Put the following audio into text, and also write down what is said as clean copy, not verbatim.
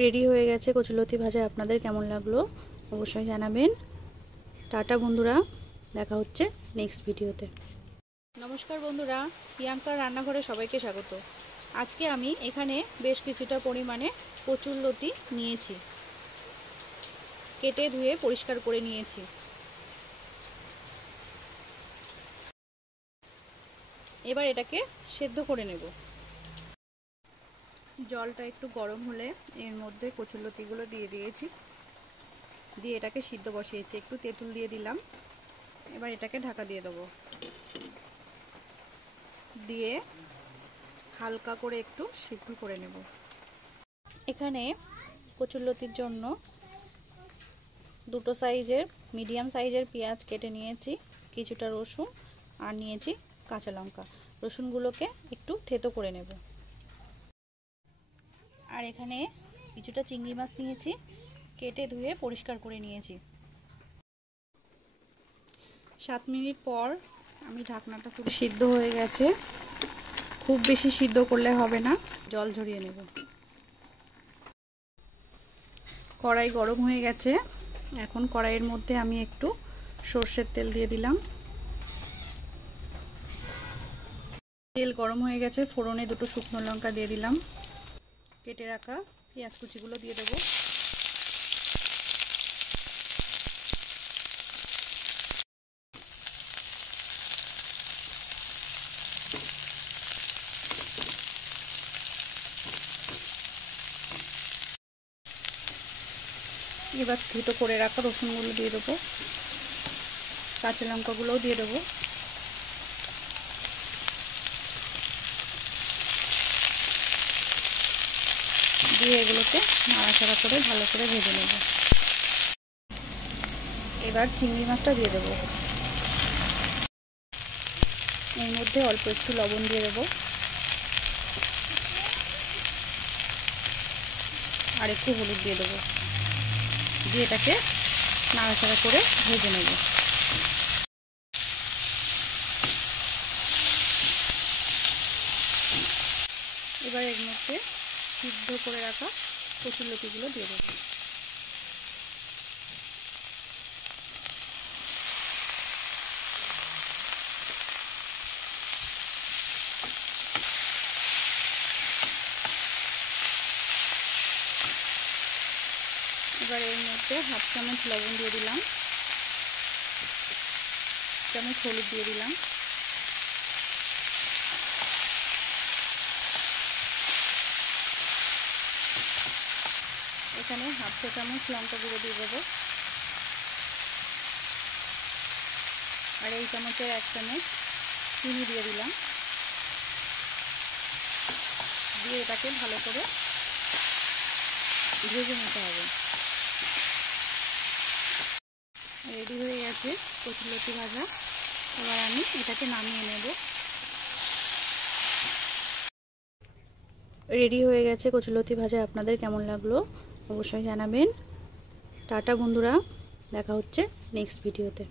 Ready হয়ে গেছে কচুলতি ভাজা। আপনাদের কেমন লাগলো অবশ্যই জানাবেন। টাটা বন্ধুরা, দেখা হচ্ছে নেক্সট ভিডিওতে। নমস্কার বন্ধুরা, প্রিয়াঙ্কার রান্নাঘরে সবাইকে স্বাগত। আজকে আমি এখানে বেশ কিছুটা পরিমাণে কচুরলতি নিয়েছি, কেটে ধুয়ে পরিষ্কার করে নিয়েছি। এবার এটাকে সেদ্ধ করে নেব। জলটা একটু গরম হলে এর মধ্যে কচুরলতিগুলো দিয়ে দিয়েছি, দিয়ে এটাকে সিদ্ধ বসিয়েছি। একটু তেঁতুল দিয়ে দিলাম। এবার এটাকে ঢাকা দিয়ে দেবো, দিয়ে হালকা করে একটু সিদ্ধ করে নেব। এখানে কচুরলতির জন্য দুটো সাইজের মিডিয়াম সাইজের পেঁয়াজ কেটে নিয়েছি, কিছুটা রসুন আর নিয়েছি কাঁচা লঙ্কা। রসুনগুলোকে একটু থেতো করে নেব। আর এখানে কিছুটা চিংড়ি মাছ নিয়েছি, কেটে ধুয়ে পরিষ্কার করে নিয়েছি। 7 মিনিট পর আমি ঢাকনাটা খুব সিদ্ধ হয়ে গেছে। খুব বেশি সিদ্ধ করলে হবে না, জল ঝরিয়ে নেব। কড়াই গরম হয়ে গেছে। এখন কড়াইয়ের মধ্যে আমি একটু সর্ষের তেল দিয়ে দিলাম। তেল গরম হয়ে গেছে, ফোড়নে দুটো শুকনো লঙ্কা দিয়ে দিলাম। কেটে রাখা পেঁয়াজ কুচিগুলো দিয়ে দেবো। এবার থেতো করে রাখা রসুনগুলো দিয়ে দেবো, কাঁচা লঙ্কাগুলোও দিয়ে দেবো। দিয়ে এগুলোকে নাড়াচাড়া করে ভালো করে ভেজে নেব। এবার চিংড়ি মাছটা দিয়ে দেবো। এর মধ্যে অল্প একটু লবণ দিয়ে দেবো আর একটু হলুদ দিয়ে দেবো, দিয়ে এটাকে নাড়াচাড়া করে ভেজে নেব। এবার এর মধ্যে সিদ্ধ করে রাখা কচুরলতিগুলো দিয়ে দেবো। এবার এর মধ্যে হাফ চামচ লবণ দিয়ে দিলাম, চামচ হলুদ দিয়ে দিলাম, এখানে হাফ চা চামচ লঙ্কা গুঁড়ো দিয়ে দেবো, আর এই চামচের 1 চামচ চিনি দিয়ে দিলাম। দিয়ে এটাকে ভালো করে ভেজে নিতে হবে। রেডি হয়ে গেছে কচুরলতি ভাজা। এবার আমি এটাকে নামিয়ে নেব। রেডি হয়ে গেছে কচুরলতি ভাজা। আপনাদের কেমন লাগলো অবশ্যই জানাবেন। টাটা বন্ধুরা, দেখা হচ্ছে নেক্সট ভিডিওতে।